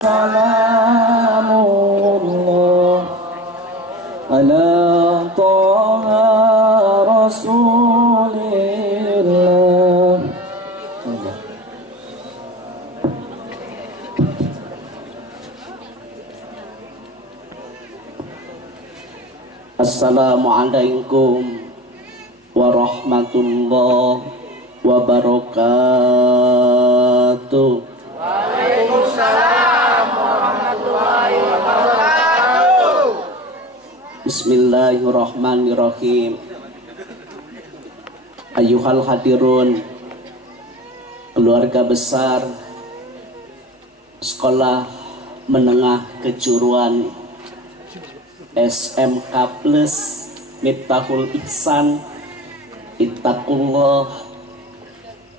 Salamullah ala Taha Rasulillah. Assalamualaikum warahmatullahi wabarakatuh. Waalaikumsalam warahmatullahi wabarakatuh. Bismillahirrahmanirrahim. Ayuhal hadirun, keluarga besar Sekolah Menengah Kejuruan SMK Plus Miftahul Ihsan, Ittaqullah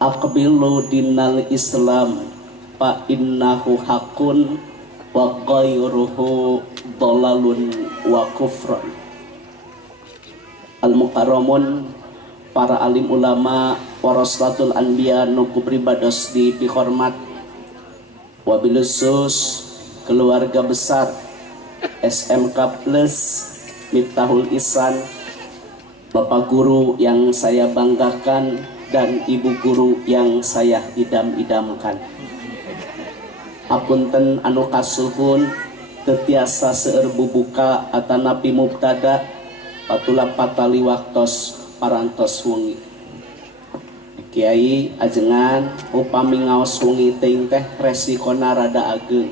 aqbilu dinal Islam fa innahu hakun wa ghairuhu dhalalun wa kufran. Al-mukarramun, para alim ulama warasatul anbiya nu kubribados dihormat, wabil khusus keluarga besar SMK Plus Miftahul Ihsan, Bapak guru yang saya banggakan dan ibu guru yang saya idam-idamkan. Apunten anu kasuhun tetiasa seueur bubuka atanapi mubtada patula patali waktos parantos wengi. Kiai ajengan upami ngaos wengi teuing teh resikona rada ageung.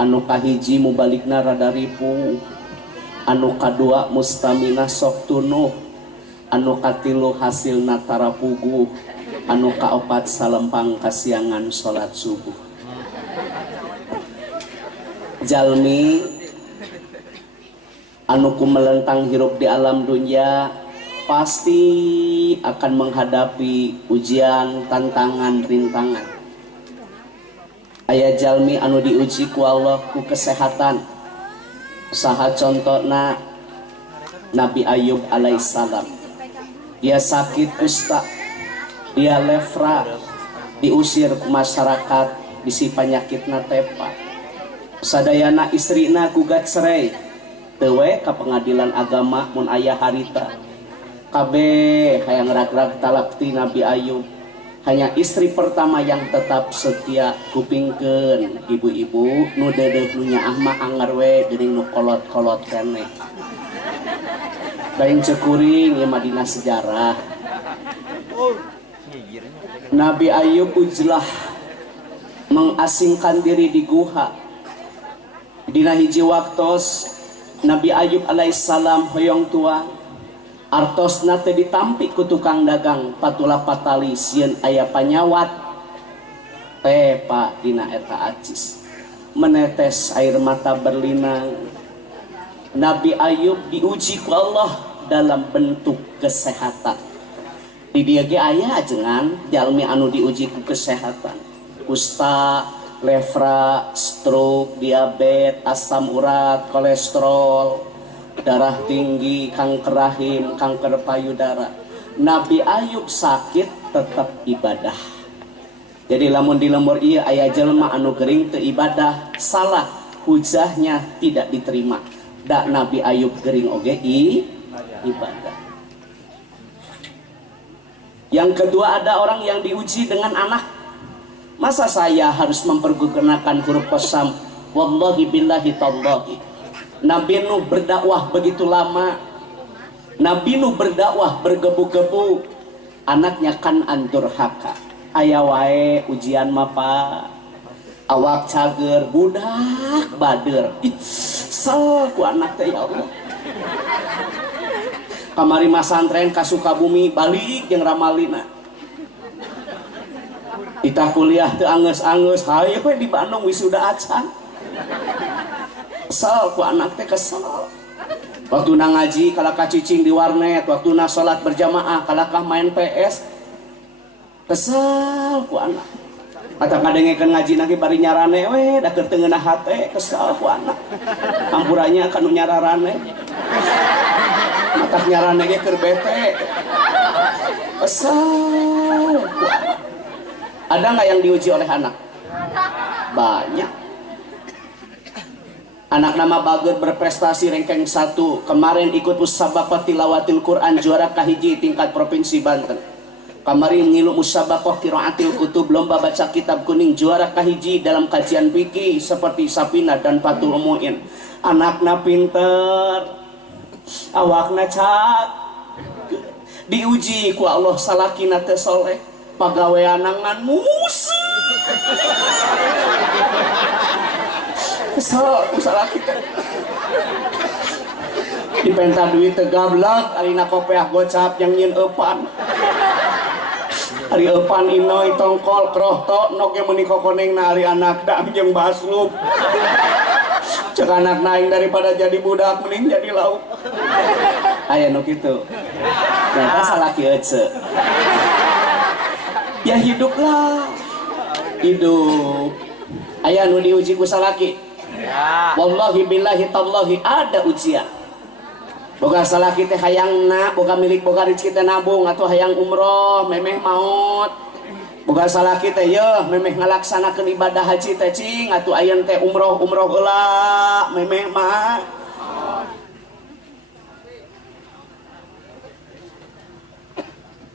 Anu kahiji mubalikna rada ripu, anu kadua mustamina sok tunuh, anu katilu hasilna tarapuguh, anu kaopat salempang kasiangan salat subuh. Jalmi anu kumelentang hirup di alam dunia pasti akan menghadapi ujian, tantangan, rintangan. Aya jalmi anu diuji ku Allah ku kesehatan. Saha contona Nabi Ayub alaihissalam. Dia sakit kusta, dia lefra, diusir ke masyarakat, bisi penyakitna tepa. Sadayana istrina gugat cerai, tewe ke pengadilan agama mun aya harita. Kabeh hayang rag-rag talakti Nabi Ayub. Hanya istri pertama yang tetap setia kupingkeun ibu-ibu nu dedeh nu nyaah mah anger we geuning nu kolot-kolot keneh. Lain cekuring ieu mah dina sejarah. Nabi Ayub ujlah mengasingkan diri di guha. Dina hiji waktos Nabi Ayub alaihissalam hoyong tua artosna teu ditampi ku tukang dagang patula patali sieun aya panyawat tepa dina eta acis menetes air mata berlinang. Nabi Ayub diuji ku Allah dalam bentuk kesehatan. Di dieu ge aya ajengan jalmi anu diuji ku kesehatan, kusta, lefra, stroke, diabetes, asam urat, kolesterol, darah tinggi, kanker rahim, kanker payudara. Nabi Ayub sakit tetap ibadah. Jadi lamun di lemur ieu aya jelma anu gering teu ibadah, salah, hujahnya tidak diterima. Da Nabi Ayub gering oge ibadah. Yang kedua, ada orang yang diuji dengan anak. Masa saya harus mempergunakan huruf qasam? Wallahi billahi tallahi. Nabi Nuh berdakwah begitu lama. Nabi Nuh berdakwah bergebu-gebu. Anaknya Kan'an durhaka. Aya wae ujian mah Pak. Awak cager, budak bader. Sal ku anak teh ya Allah. Kamari masantren ka Sukabumi balik jeung Ramalina. Kita kuliah teu angeus-angeus, hayu we di Bandung wisuda acan. Kesel ku anak teh kesel. Waktu na ngaji kalakah cicing di warnet, waktu na salat berjamaah kalakah main PS. Kesel ku anak. Kata kadengekeun ngaji nagi bari nyarane we da keur teu ngeunah hate, kesel ku anak. Ampurannya kanu nyararane. Matah nyarane ge keur bete. Kesel ku anak. Ada nggak yang diuji oleh anak? Banyak. Anak nama bager berprestasi ranking 1. Kemarin ikut musabaqah tilawatil Quran juara kahiji tingkat provinsi Banten. Kemarin ngilu musabaqah qiraatil kutub lomba baca kitab kuning juara kahiji dalam kajian fikih seperti Sapina dan Fathul Muin. Anakna pinter, awakna cak, diuji ku Allah salakina teu soleh, pagaweana ngan musuh. Kesel usaha kita dipenta duit tegablak arina kopeah gocap yang nyin epan ari epan inoy tongkol krohto nok yang menikah koneng na ari anak dam jeung baslub cek anak naing daripada jadi budak mending jadi lauk aya nu kitu ternyata salaki ece ya hiduplah hidup aya nu diuji ku salaki. Wallahi billahi tallahi ada ujian. Boga salah kita hayangna, boga milik boga rezeki teh nabung atau hayang umroh, memeh maut. Boga salah kita yeuh memeh ngalaksanakeun ibadah haji teh cing atuh ayeun teh umroh heula, memeh mah.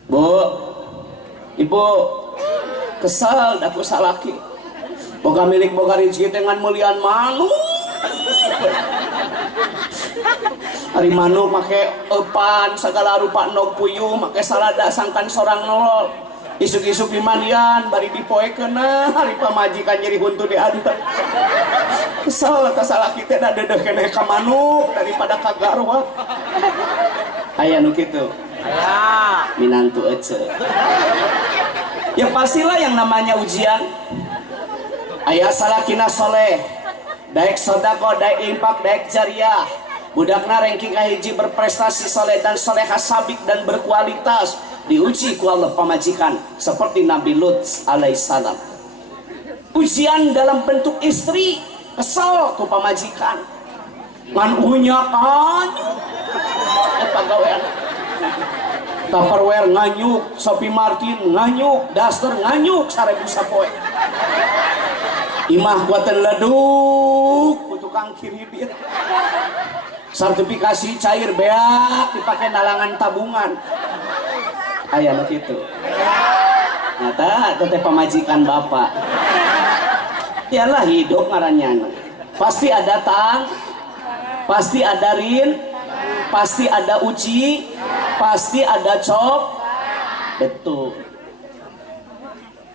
Bu, Ibu, kesal aku salaki. Boga milik boga rezeki dengan mulian manuk. Hari manuk make epan segala rupa nok puyuh make salada sangkan sorang nolol. Isuk-isuk di mandian bari dipoekeun hari pamajikan nyeri huntu di anta. Kesal eta salaki teh da dedeh keneh ka manuk daripada ka garwa. Aya nu kitu. Aya. Minantu ece. Ya pastilah yang namanya ujian. Ayah salakina soleh, daek sodako, daek impak, daek jariah. Budakna ranking kahiji berprestasi soleh dan solehah sabik dan berkualitas. Diuji ku Allah pamajikan seperti Nabi Lut alaihissalam. Ujian dalam bentuk istri, kesal ku pamajikan. Ngan unya kanyu, pagawean. Tupperware nganyuk, Sophie Martin nganyuk, Duster nganyuk, 1000 sapoe. Imah kuatan leduk ku tukang kiridit. Sertifikasi cair beak dipakai nalangan tabungan. Aya nu kitu. Nyata teteh pamajikan bapak. Yalah hidup ngarannya. Pasti ada tang, pasti ada rin, pasti ada uji, pasti ada cop. Betul.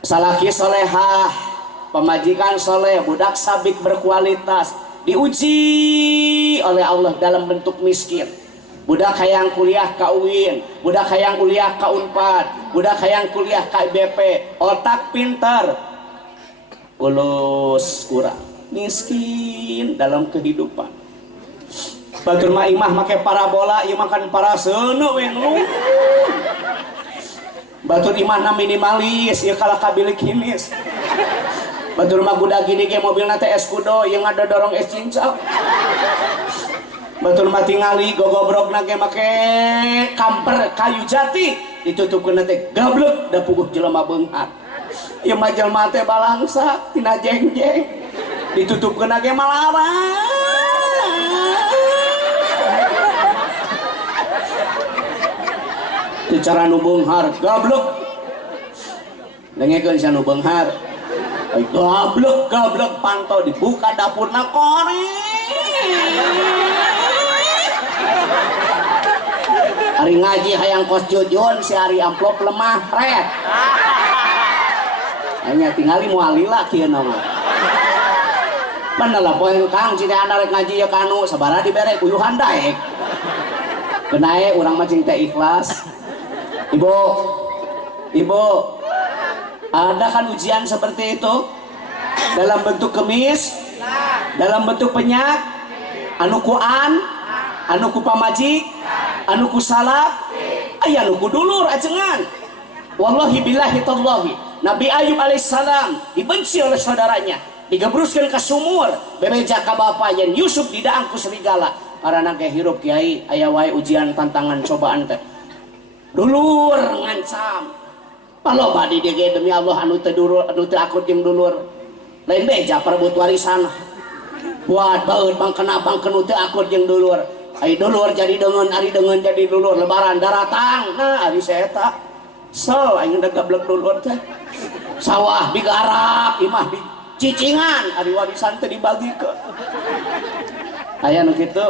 Salaki solehah, pemajikan soleh, budak sabik berkualitas, diuji oleh Allah dalam bentuk miskin. Budak hayang kuliah ka UIN, budak hayang kuliah ka Unpad, budak hayang kuliah ka IBP, otak pintar, ulus kurang, miskin dalam kehidupan. Batur mah imah make parabola, ieu makan paraseuna we nu. Batur imah na minimalis, ieu kalah kabilik hinis. Batur mah budak gini ge mobilna teh es kudo yang ada dorong es cincau. Batur mah tingali gogobrokna ge make kamper kayu jati ditutupkeun teh gablek da puguh jelema beunghar. Ieu mah jelema teh balangsa tina jengjeng ditutupkeun ge malarang. Itu cara nu beunghar gablek. Dengekeun sia nu beunghar. Gablek pantau dibuka dapurna koreng. Hari ngaji hayang kos jujun si hari amplop lemah red. Hanya tinggali mualila kieu nama. Bener lah poin Kang cina anak rek ngaji ya kanu sabaraha dibere kuyuhan daek. Benae urang mah cing teh ikhlas. Ibu, ada kan ujian seperti itu dalam bentuk kemis, dalam bentuk penyak, anu kuan, anu ku pamajik, anu ku salap, aya anu ku dulur ajengan. Wallahi billahi tallahi, Nabi Ayub alaihissalam dibenci oleh saudaranya, digebruskeun ka sumur, bebeja ka bapa yen Yusuf didaang ku serigala. Karena ge hirup kiai aya wae ujian tantangan cobaan teh. Dulur ngancam. Paloba di DG demi Allah anu teu dulur anu teu akut jeung dulur. Lain beja perebut warisan. buat baut bang kena bang kenu teu akur jeung dulur. Ai dulur jadi dengan, ari dengan jadi dulur lebaran daratang. Nah ari saeta. So aing da gablek dulur teh. Sawah digarap, imah dicicingan, ari warisan teh dibagikeun. Aya nu kitu?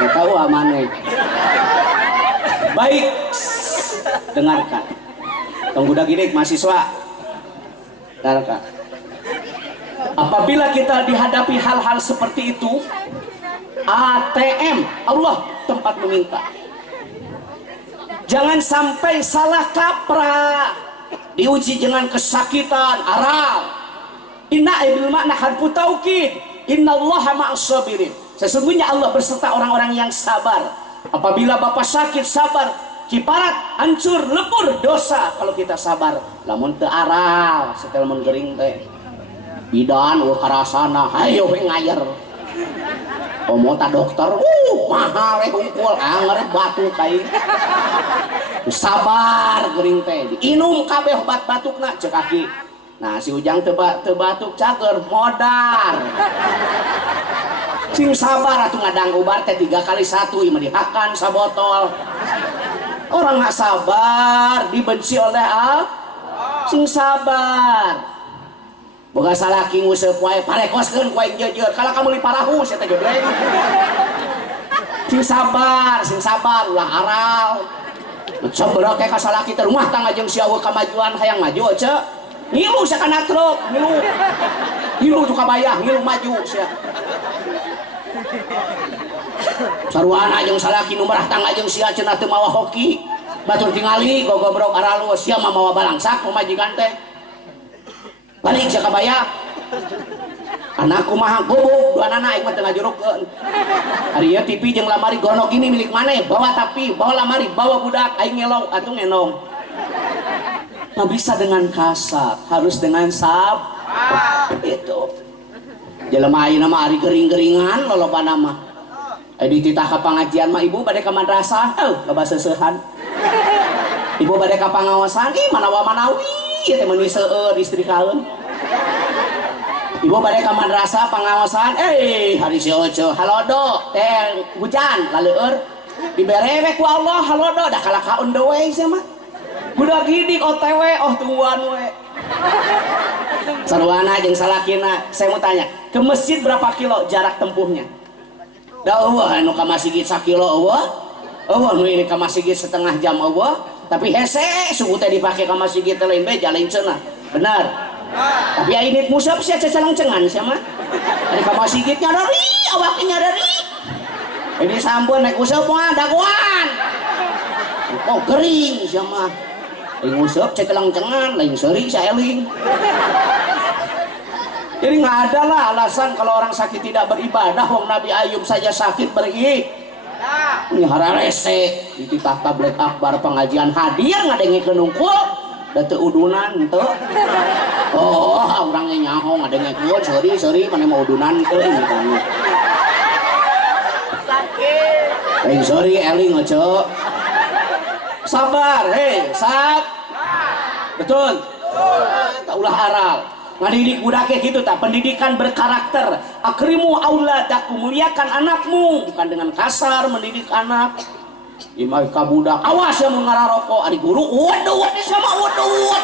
Nu tahu maneh. Baik. Dengarkan. Tunggu gini mahasiswa. Dengarkan. Apabila kita dihadapi hal-hal seperti itu, ATM, Allah tempat meminta. Jangan sampai salah kaprah, diuji dengan kesakitan, aral. Inna bil makna harfu taukid. Innallaha ma'as sabirin. Sesungguhnya Allah berserta orang-orang yang sabar. Apabila Bapak sakit, sabar. Kiparat hancur lebur dosa kalau kita sabar. Lamun teu aral, setel mun gering teh. Bidan ulah karasana, hayo we ngayer. Omota dokter, mahal we hungkul, anger batu kai. Sabar gering teh, diinum kabeh obat batukna cek kaki. Nah si Ujang teu batuk cager modar. Sing sabar atuh ngadang ubar teh 3 kali 1 imah dihakan sabotol. Orang nggak sabar dibenci oleh sing sabar. Boga salaki nguseup wae parekoskeun ku aing jeujeur. Kalau kamu liparahu sia teh gebleng. Sing sabar ulah aral. Coba kayak kasalaki teh rumah tangga jeung sia kamajuan hayang maju ce. Ngilu sia kana truk, ngilu tuh kabayah, ngilu maju sia. Sarwana jeung salaki nu marah tangga jeung sia cenah teu mawa hoki. Batur tingali gogobrok aralus sia mah mawa balangsak pamajikan teh. Balik sia kabayah. Anakku mah gobok, dua anak aing mah teu ngajurugkeun. Ari ieu TV jeung lamari gonok ini milik maneh? Bawa tapi, bawa lamari, bawa budak, aing ngelong atuh ngenong. Nah bisa dengan kasar, harus dengan itu. Jelema ayeuna mah ari gering-geringan lolobana mah. Di titah ka pangajian mah ibu bade ka madrasah, kabaseuseuhan. Ibu bade ka pangaosan, manawa manawi ieu teh meuni seueur istri kaeun. Ibu bade ka madrasah pangaosan, hari si Oco, halodo, teh hujan laleueur. Dibere we ku Allah halodo, da kala kaun dewe sia mah. Budak hidik OTW, tungguan we. Sarwana jeung salakina, saya mau tanya, ke masjid berapa kilo jarak tempuhnya? Da eueuh anu ka masjid 1 kilo eueuh. Eueuh nu ini ka masjid setengah jam eueuh, tapi hese suku teh dipake ka masjid teh lain beja lain cenah. Benar. Tapi ini musab sia cacalengcengan sia mah. Ari ka masjid nyadari, awak nyadari. Ini sambun naik usap mah daguan. Oh kering sia mah. Aing usap cacalengcengan lain seuri sia eling. Jadi nggak ada lah alasan kalau orang sakit tidak beribadah. Wong Nabi Ayub saja sakit beribadah. Ini hararese di titah tablet akbar pengajian hadir ngadengikeun unggul da teu udunan teu. Oh, urang nyaho ngadengikeun seuri mane mau udunan teu gitu. Sakit. Aing seuri eling oce. Sabar, betul. Tak ulah aral. Ngadidik budake gitu tak, pendidikan berkarakter. Akrimu auladakum, muliakan anakmu, bukan dengan kasar mendidik anak. Imah ka budak, awas ya mun ngararoko, ari guru waduh sama waduh.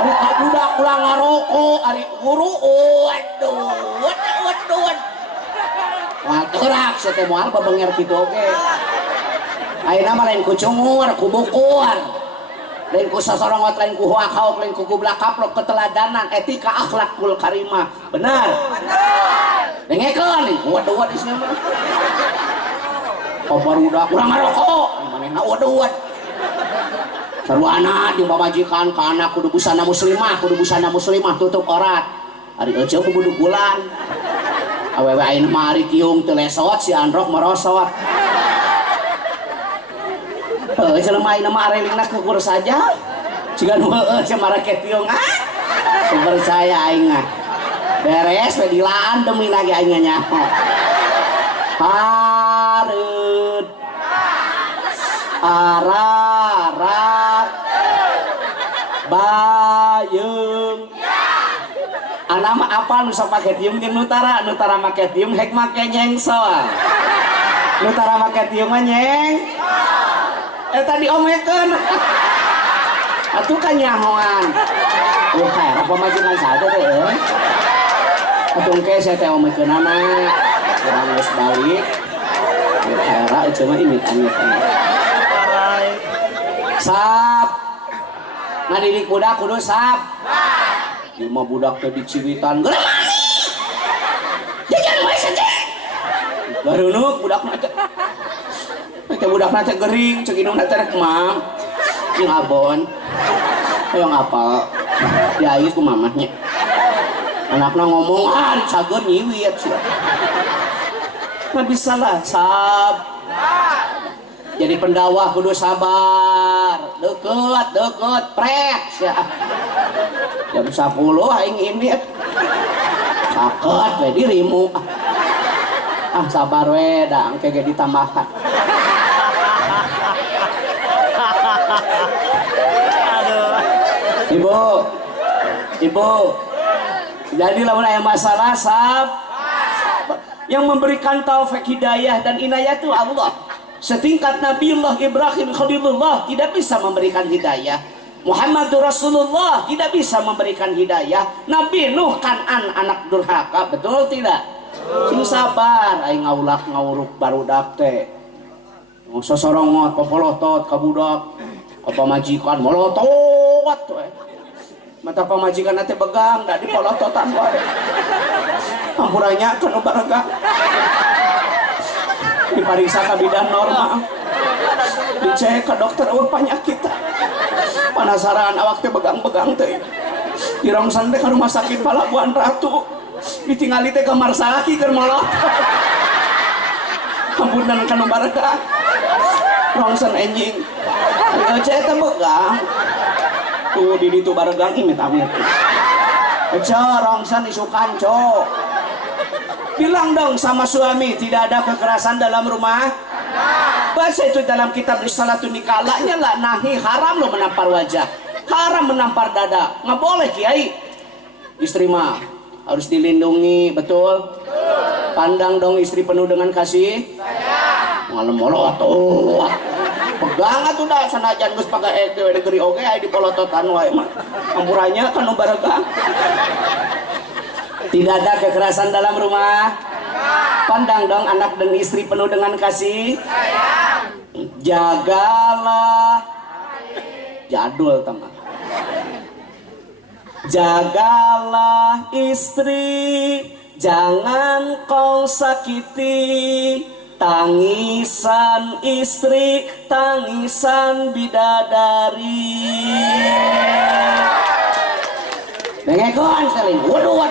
Ari ka budak ulah ngaroko, ari guru waduh. Wah teurak sia teh moal babenger kitu oge. Ayeuna mah lain ku cungur, ku bukur. Lain ku sasorongot, lain ku huakaok, lain ku gublak kaplok, keteladanan, etika, akhlakul karimah. Benar? Dengekeun, waduh di sini mah. Kopar udah kurang ngarokok, manehna waduh. Sarwana jeung pamajikan ka anak kudu busana muslimah, tutup aurat. Ari euceuk ku buduk bulan. Awewe ayeuna mah ari kiung teu lesot si androk merosot. Jelema ayeuna mah arelingna kukur saja. Ciga nu heueuh cenah marake tiung percaya aing mah. Beres we dilaan demi lagi aing nyaho. Hareut. Ararat. Bayeung. anak mah apa nu sok make tium jeung nutara make tium hek make nyengsol. Nutara make tium mah nyeng. Tadi omekeun. Atuh kan nyahoan. Kayak apa majikan sada teh. Atuh engke saya teh omekeunana. Urang geus balik. Era itu mah imit-amit. Sap. Ngadidik budak kudu sap. Ieu mah budak teh diciwitan. Geuremani. Jajan wae saja. Baruneuk budakna teh. Teh budakna teh gering, ceuk indungna teh rek mam. Jeung abon. Hoyong apal. Diais ku mamahnya. Anakna ngomong, cager nyiwit sih. Nggak bisa lah, jadi pendakwah kudu sabar, deket, pret ya. Jam 10 aing ini sakit we dirimu. Sabar we, da engke ge ditambahkan. Ibu, jadi lamun aya masalah yang memberikan taufik hidayah dan inayah itu Allah. Setingkat Nabiullah Ibrahim Khalilullah tidak bisa memberikan hidayah. Muhammadur Rasulullah tidak bisa memberikan hidayah. Nabi Nuh Kan'an anak durhaka, betul tidak? Sing sabar aing ngaulak ngauruk barudak teh. Sosorongot popolotot ka budak. Apa majikan molotot we. Mata pamajikan teh begang da dipolototan wae. Ampuranya kanu baraga. Dipariksa ka bidan normal. Dicek ke dokter eueuh penyakit. Penasaran awak teh begang-begang teh. Dirongsan teh ka rumah sakit Palabuhan Ratu. Ditingali teh kamar salaki keur molot. Ampunan kanu baraga. Rongsan enjing. Cek teh begang. Tuh di ditu baregang imit-amit. Rongsan isukan cok. Bilang dong sama suami tidak ada kekerasan dalam rumah. Baca itu dalam kitab Risalatun Nikalanya lah nahi haram lo menampar wajah, haram menampar dada, nggak boleh kiai. Istri mah harus dilindungi, betul? Pandang dong istri penuh dengan kasih. Ngalem molot pegang atuh dah sanajan geus pagae teh negeri oge aya dipolototan wae mah. Ampuranya kanu baragang. Tidak ada kekerasan dalam rumah. Pandang dong anak dan istri penuh dengan kasih. Jagalah. Jadul teman. Jagalah istri, jangan kau sakiti. Tangisan istri, tangisan bidadari. Nengekon sekali, waduh.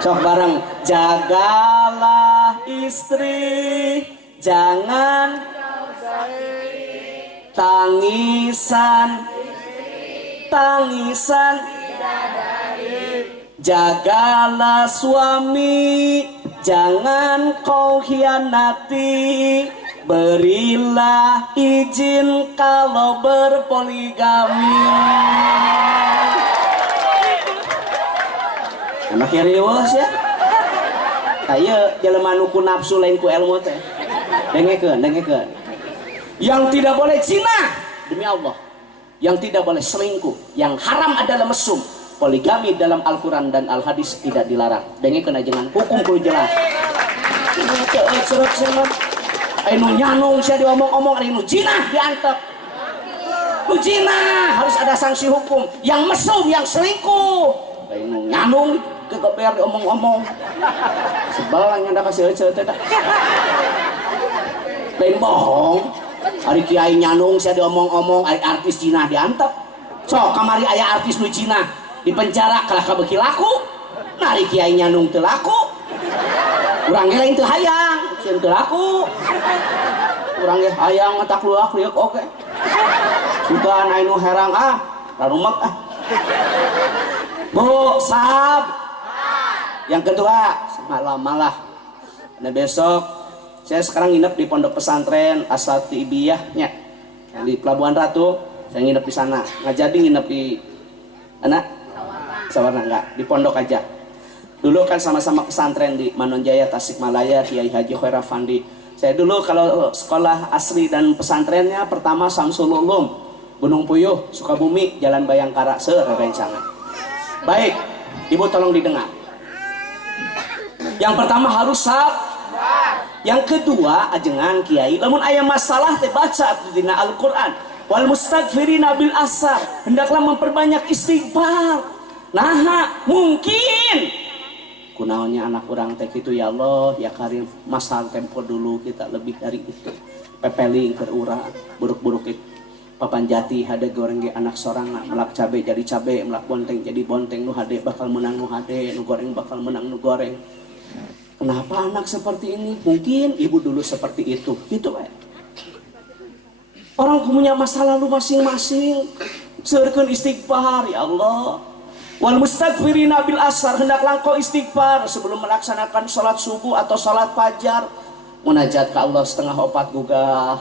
Sok bareng, jagalah istri, jangan tangisan, tangisan. Jagalah suami, jangan kau khianati. Berilah izin kalau berpoligami. Anak riweuh ya. Ayo jelema nu ku nafsu lain ku ilmu teh. Dengekeun. Yang tidak boleh zina demi Allah. Yang tidak boleh selingkuh. Yang haram adalah mesum. Poligami dalam Al-Quran dan Al-Hadis tidak dilarang. Dengekeun ajengan hukum kudu jelas. Anu nyanung sia diomong-omong, anu zina diantep. Nu zina harus ada sanksi hukum. Yang mesum, yang selingkuh. Anu nyanung kegeber diomong-omong. Sebal nya da kasih eueuh teh. Lain bohong. Ari kiai nyanung sia diomong-omong, ari artis zina diantep. Sok kamari aya artis nu zina di penjara kalah kabeuki laku. Nah ari kiai nyanung teu laku. Urang ge lain teu hayang, sieun teu laku. Urang ge hayang matak luak-liuk oge. Sugan anu herang rarumek Bu, sab. Yang kedua, malam malah. Nah besok saya sekarang nginep di pondok pesantren Asatibiyahnya yang di Pelabuhan Ratu. Saya nginep di sana. Nggak jadi nginep di anak Sawarna enggak, di pondok aja. Dulu kan sama-sama pesantren di Manonjaya, Tasikmalaya, Kiai Haji Khairafandi. Saya dulu kalau sekolah asli dan pesantrennya pertama Samsul Ulum, Gunung Puyuh, Sukabumi, Jalan Bayangkara, serencangan. Baik, Ibu tolong didengar. Yang pertama harus sabar. Yang kedua, ajengan Kiai, lamun aya masalah teh baca dina Al-Qur'an. Wal mustaghfirina bil asar, hendaklah memperbanyak istighfar. Nah, mungkin kunaonnya anak orang teh gitu ya Allah ya Karim, masal tempo dulu kita lebih dari itu. Pepeling ke urang, buruk-buruk itu. Papan jati hade goreng ge anak sorangan, melak cabe jadi cabe, melak bonteng jadi bonteng, nu hade bakal menang nu hade, nu goreng bakal menang nu goreng. Kenapa anak seperti ini? Mungkin ibu dulu seperti itu. Gitu ya. Orang punya masa lalu masing-masing. Seureun istighfar ya Allah. Wal mustaghfirina bil asar, hendaklah engkau istighfar sebelum melaksanakan sholat subuh atau sholat fajar. Munajat ke Allah setengah opat gugah.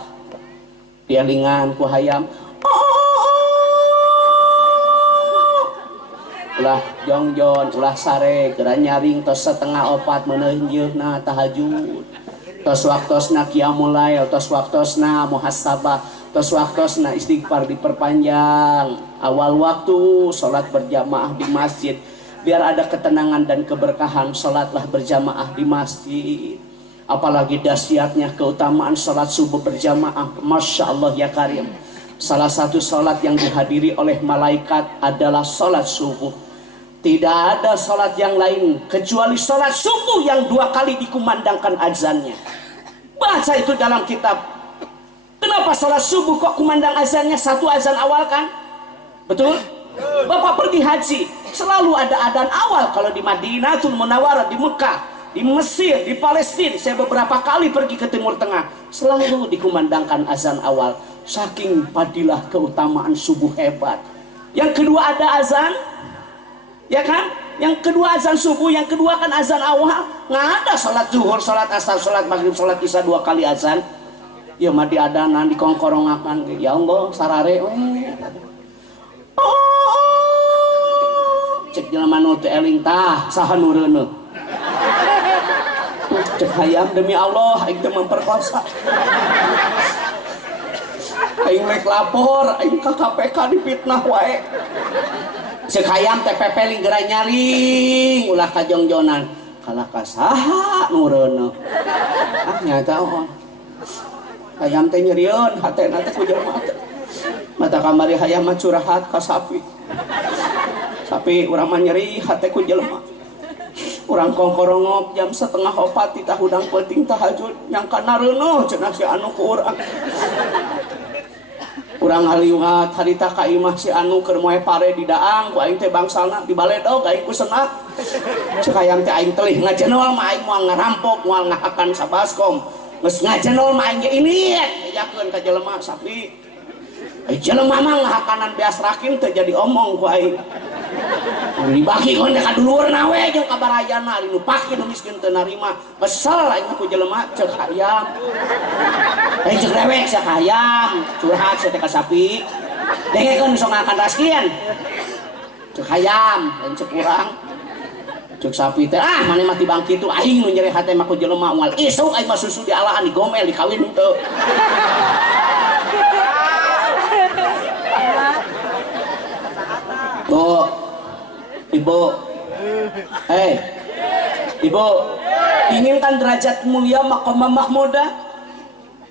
Dialingan ku hayam. Ulah jongjon, ulah sare, geran nyaring tos setengah opat meneunjeunna tahajud. Tos waktosna qiyamul lail, tos waktosna muhasabah, tos waktosna istighfar diperpanjang. Awal waktu sholat berjamaah di masjid, biar ada ketenangan dan keberkahan. Sholatlah berjamaah di masjid. Apalagi dahsyatnya keutamaan sholat subuh berjamaah. Masya Allah ya Karim. Salah satu sholat yang dihadiri oleh malaikat adalah sholat subuh. Tidak ada sholat yang lain kecuali sholat subuh yang 2 kali dikumandangkan azannya. Baca itu dalam kitab. Kenapa sholat subuh kok kumandang azannya? 1 azan awal kan? Betul? Bapak pergi haji, selalu ada adzan awal. Kalau di Madinatul Munawwarah, di Mekah, di Mesir, di Palestina, saya beberapa kali pergi ke Timur Tengah, selalu dikumandangkan azan awal. Saking padilah keutamaan subuh hebat. Yang kedua ada azan, ya kan? Yang kedua azan subuh, yang kedua kan azan awal. Nggak ada sholat zuhur, sholat asar, sholat maghrib, sholat isya 2 kali azan. Ya mah diadanan, dikongkorongakan. Ya Allah, sarare cek jelema nu teu eling tah saha nu reuneuh. Cek hayam demi Allah aing teu memperkosa. Aing rek lapor, aing ka KPK dipitnah wae. Cek hayam teh pepeling geura nyaring ulah kajongjonan. Kalah ka saha nu reuneuh. Ah nyata on. Hayam teh nyerieun hatena teh ku jelema teh. Mata kamari hayam mah curhat ka sapi. Sapi urang mah nyeri hate ku jelema. Urang kongkorongok jam 3:30 di tahudang penting tahajud nyangka reuneuh cenah si anu ku urang. Urang haliwat harita ka imah si anu keur moe pare di daang ku aing teh bangsalna di baledog aing ku senat. Cek hayam teh aing telih ngajenol mah aing moal ngarampok moal ngahakan sabaskom. Geus ngajenol mah aing ge iniet ngajakeun ka jelema sapi. Jelema mah ngahakanan beas rakin teh jadi omong ku aing. Dibagi kon ka dulurna we jeung ka barayana ari nu pake nu miskin teu narima. Kesel aing ku jelema cek hayam. Cek dewek cek hayam, curhat teh ka sapi. Dengekeun sok ngakan raskin. Cek hayam dan cek urang. Cek sapi teh ah mane mah tibang kitu aing nu nyeri hate mah ku jelema moal isuk aing mah susu dialaan digomel dikawin teu. Bu, ibu, ibu, inginkan derajat mulia maqamah mahmudah.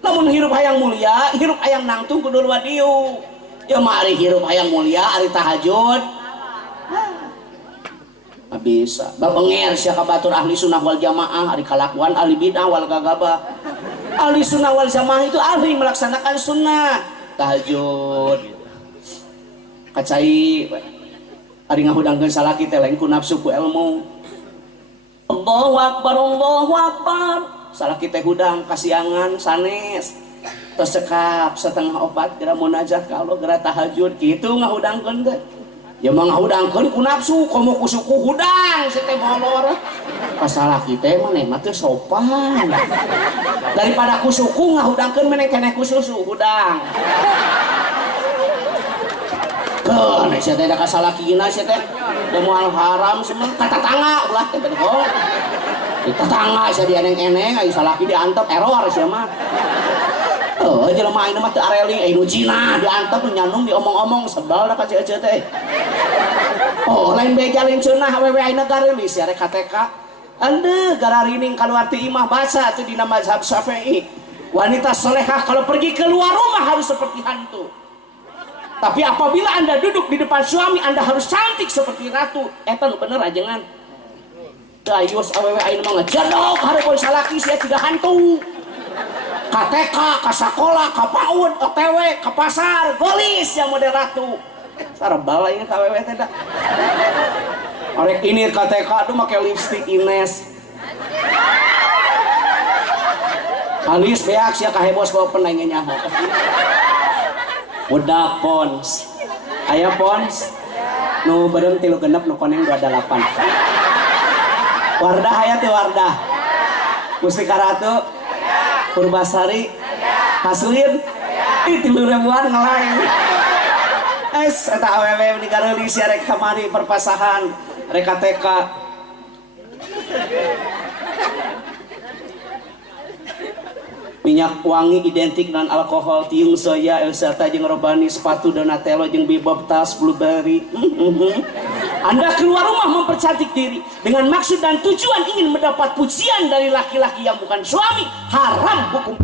Namun hirup hayang mulia, hirup hayang nangtung kudu wadiu. Ya mari hirup hayang mulia, ari tahajud. Nggak bisa. Babenger sia kabatur ahli sunnah wal jamaah, ari kalakuan ahli bid'ah wal gagabah. Ahli sunnah wal jamaah itu ahli melaksanakan sunnah. Tahajud. Kacai ari ngahudangkeun salaki teh lain ku nafsu ku ilmu. Allahu akbar, Allahu akbar. Salaki teh hudang kasiangan sanes. Tos cekap 3:30 geura munajat ka Allah geura tahajud kitu ngahudangkeun teh. Ya mah ngahudangkeun ku nafsu komo ku suku hudang si teh molor. Ka salaki teh maneh mah teu sopan. Daripada ku suku ngahudangkeun meneh keneh ku susu hudang. Tuh, nih saya teh dah kasalakina saya teh. Da moal haram semua kata tangga ulah teh betul. Tetangga saya dieneng-eneng aya salaki diantep error sia mah. Jelema ayeuna mah teu areling nu Cina diantep nyandung diomong-omong sebal da ka ceu-ceu teh. Lain beja lain ceunah awewe ayeuna garelis ya rek KTK. Ande gararining kaluar ti imah baca teh dina mazhab Syafi'i. Wanita solehah kalau pergi keluar rumah harus seperti hantu. Tapi apabila Anda duduk di depan suami, Anda harus cantik seperti ratu. Eta nu bener ajengan. Dayus awewe ayeuna mah ngejadok hareupeun salaki sia tidak hantu. KTK, ka sakola, ka PAUD, OTW, ka pasar, golis yang model ratu. Sarabala ini awewe teh da. Orek ini KTK tuh make lipstick Ines. Alis beak sia ka hebos bawa penanya nyaho. Budak pons. Aya pons. Nu beureum 36 nu koneng 28. Wardah aya teh Wardah. Mustika Ratu. Purbasari. Hasulin. Ih 3.000-an ngelain. Eta awewe di gareuli sia rek kamari perpasahan rek KTK. Minyak wangi identik non alkohol tiung soya Elsata jeung Robani sepatu Donatello jeung Bebop tas Blueberry. Anda keluar rumah mempercantik diri dengan maksud dan tujuan ingin mendapat pujian dari laki-laki yang bukan suami, haram hukum